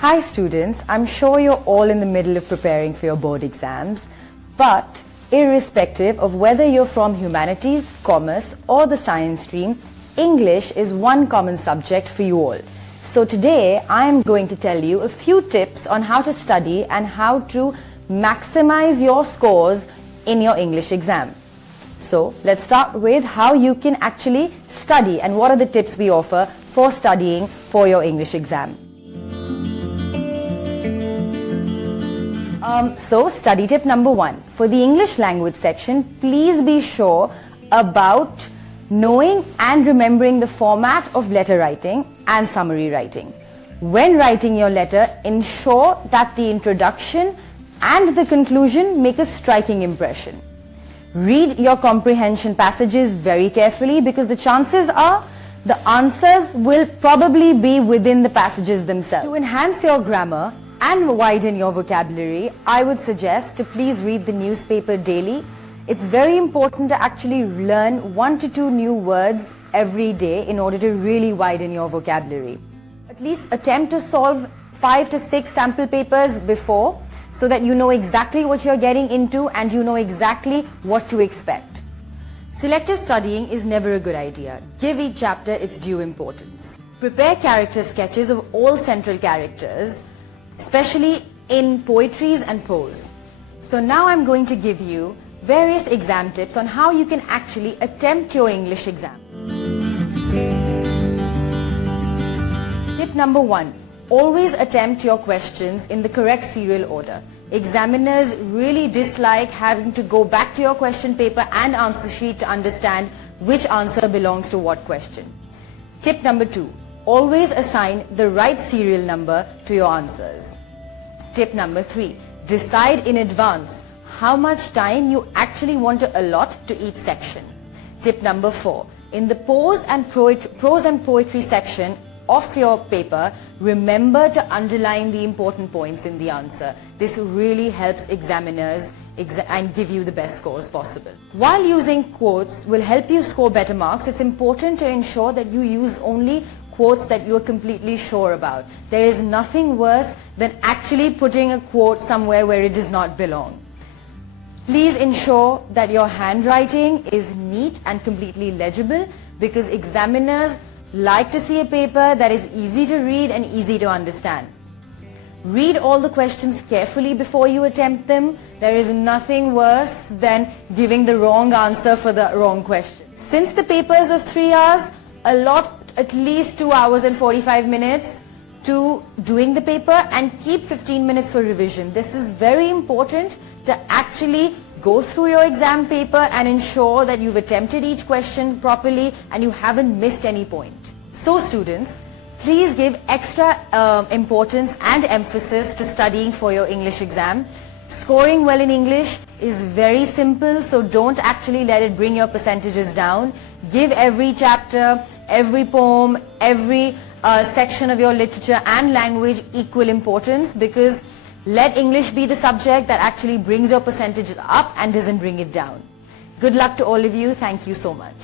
Hi students, I'm sure you're all in the middle of preparing for your board exams, but irrespective of whether you're from humanities, commerce or the science stream, English is one common subject for you all. So today I'm going to tell you a few tips on how to study and how to maximize your scores in your English exam. So let's start with how you can actually study and what are the tips we offer for studying for your English exam. So study tip number 1. For the English language section, please be sure about knowing and remembering the format of letter writing and summary writing. When writing your letter, ensure that the introduction and the conclusion make a striking impression. Read your comprehension passages very carefully because the chances are the answers will probably be within the passages themselves. To enhance your grammar and widen your vocabulary, I would suggest to please read the newspaper daily. It's very important to actually learn 1 to 2 new words every day in order to really widen your vocabulary. At least attempt to solve 5 to 6 sample papers before so that you know exactly what you're getting into and you know exactly what to expect. Selective studying is never a good idea. Give each chapter its due importance. Prepare character sketches of all central characters, especially in poetries and prose. So now I'm going to give you various exam tips on how you can actually attempt your English exam. Tip number 1. Always attempt your questions in the correct serial order. Examiners really dislike having to go back to your question paper and answer sheet to understand which answer belongs to what question. Tip number 2. Always assign the right serial number to your answers. Tip number 3. Decide in advance how much time you actually want to allot to each section. Tip number 4. In the prose and poetry section of your paper, remember to underline the important points in the answer. This really helps examiners and give you the best scores possible. While using quotes will help you score better marks, it's important to ensure that you use only quotes that you are completely sure about. There is nothing worse than actually putting a quote somewhere where it does not belong. Please ensure that your handwriting is neat and completely legible because examiners like to see a paper that is easy to read and easy to understand. Read all the questions carefully before you attempt them. There is nothing worse than giving the wrong answer for the wrong question. Since the paper is of 3 hours, allot at least 2 hours and 45 minutes to doing the paper and keep 15 minutes for revision. This is very important to actually go through your exam paper and ensure that you've attempted each question properly and you haven't missed any point. So students, please give extra importance and emphasis to studying for your English exam. Scoring well in English is very simple, so don't actually let it bring your percentages down. Give every chapter, every poem, every section of your literature and language equal importance because let English be the subject that actually brings your percentages up and doesn't bring it down. Good luck to all of you. Thank you so much.